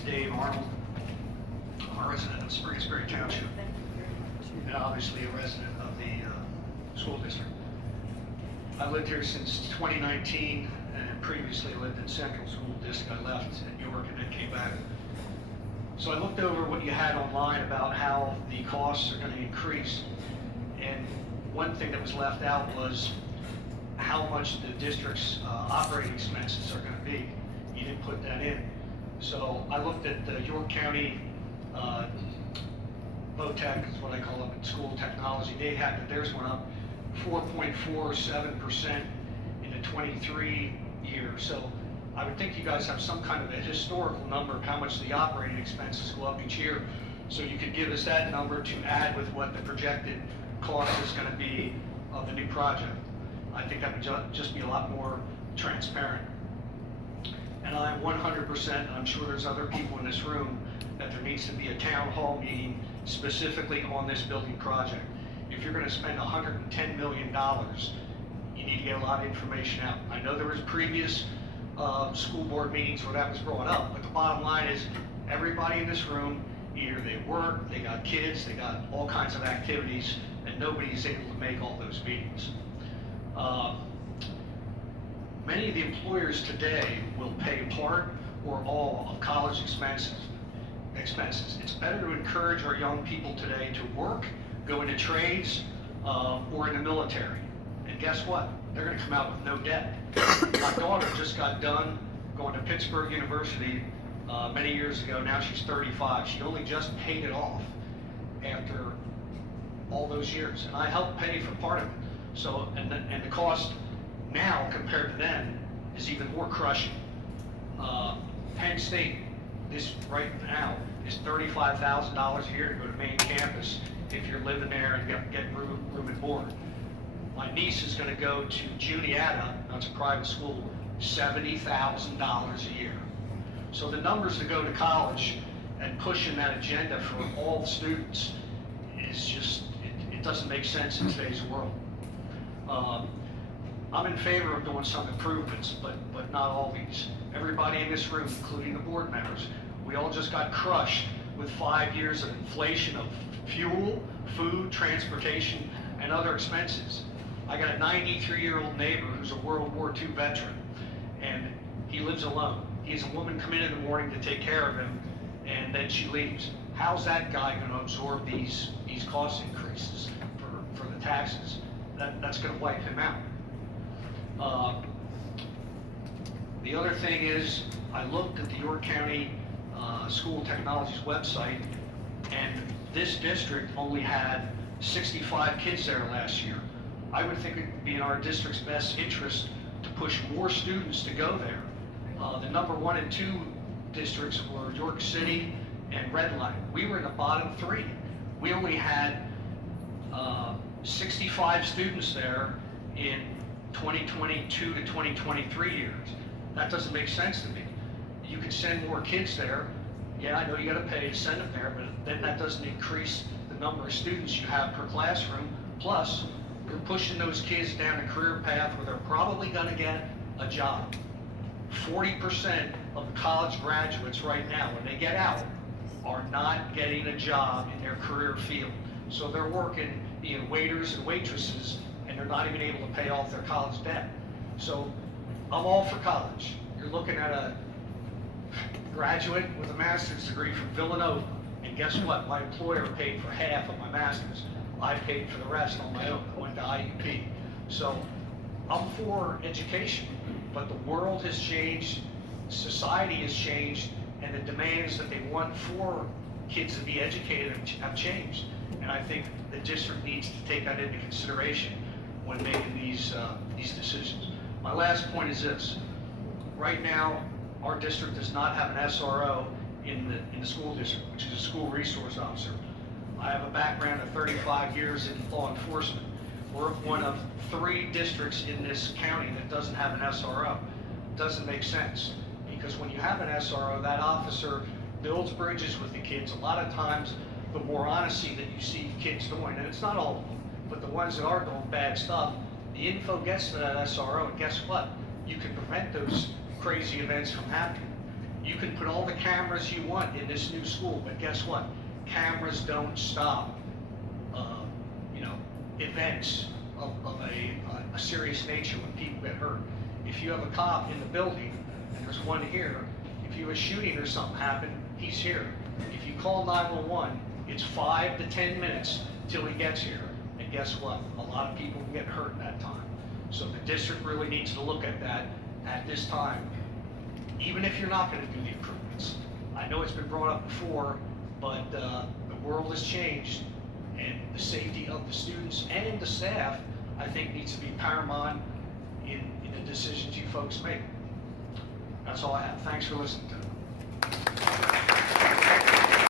is Dave Arnold. I'm a resident of Springersbury Township, and obviously a resident of the school district. I've lived here since 2019, and previously lived in Central School District. I left at York and then came back. So I looked over what you had online about how the costs are going to increase, and one thing that was left out was how much the district's operating expenses are going to be. You didn't put that in. So I looked at the York County VOTEC, is what I call them in school technology. They had that theirs went up 4.47% in the 23 year. So I would think you guys have some kind of a historical number of how much the operating expenses go up each year. So you could give us that number to add with what the projected cost is going to be of the new project. I think that would just be a lot more transparent. And I'm 100%, I'm sure there's other people in this room, that there needs to be a town hall meeting specifically on this building project. If you're going to spend $110 million, you need to get a lot of information out. I know there was previous school board meetings where that was brought up, but the bottom line is everybody in this room, either they work, they got kids, they got all kinds of activities, and nobody's able to make all those meetings. Many of the employers today will pay part or all of college expenses. It's better to encourage our young people today to work, go into trades, or in the military. And guess what? They're going to come out with no debt. My daughter just got done going to Pittsburgh University many years ago. Now she's 35. She only just paid it off after all those years, and I helped pay for part of it. So, and the cost now compared to then is even more crushing. Penn State, this right now, is $35,000 a year to go to main campus if you're living there and get room and board. My niece is going to go to Juniata, that's a private school, $70,000 a year. So the numbers to go to college and pushing that agenda for all students is just, it doesn't make sense in today's world. I'm in favor of doing some improvements, but not all these. Everybody in this room, including the board members, we all just got crushed with 5 years of inflation of fuel, food, transportation, and other expenses. I got a 93-year-old neighbor who's a World War II veteran, and he lives alone. He has a woman come in the morning to take care of him, and then she leaves. How's that guy going to absorb these cost increases for the taxes? That's going to wipe him out. The other thing is, I looked at the York County School Technologies website, and this district only had 65 kids there last year. I would think it would be in our district's best interest to push more students to go there. The number 1 and 2 districts were York City and Redline. We were in the bottom 3. We only had 65 students there in 2022 to 2023 years. That doesn't make sense to me. You can send more kids there. Yeah, I know you got to pay to send them there, but then that doesn't increase the number of students you have per classroom. Plus, you're pushing those kids down a career path where they're probably going to get a job. 40% of the college graduates right now, when they get out, are not getting a job in their career field. So they're working being waiters and waitresses, and they're not even able to pay off their college debt. So I'm all for college. You're looking at a graduate with a master's degree from Villanova, and guess what? My employer paid for half of my master's. I paid for the rest on my own. I went to IUP. So I'm for education, but the world has changed, society has changed, and the demands that they want for kids to be educated have changed. And I think the district needs to take that into consideration when making these decisions. My last point is this. Right now, our district does not have an SRO in the school district, which is a school resource officer. I have a background of 35 years in law enforcement. We're one of 3 districts in this county that doesn't have an SRO. It doesn't make sense, because when you have an SRO, that officer builds bridges with the kids. A lot of times, the more honesty that you see kids doing, and it's not all of them, but the ones that are doing bad stuff, the info gets to that SRO, and guess what? You can prevent those crazy events from happening. You can put all the cameras you want in this new school, but guess what? Cameras don't stop, you know, events of a serious nature when people get hurt. If you have a cop in the building, and there's one here, if you have a shooting or something happen, he's here. If you call 911, it's 5 to 10 minutes till he gets here. And guess what? A lot of people get hurt that time. So the district really needs to look at that at this time, even if you're not gonna do the improvements. I know it's been brought up before, but the world has changed, and the safety of the students and the staff, I think, needs to be paramount in the decisions you folks make. That's all I have. Thanks for listening to me.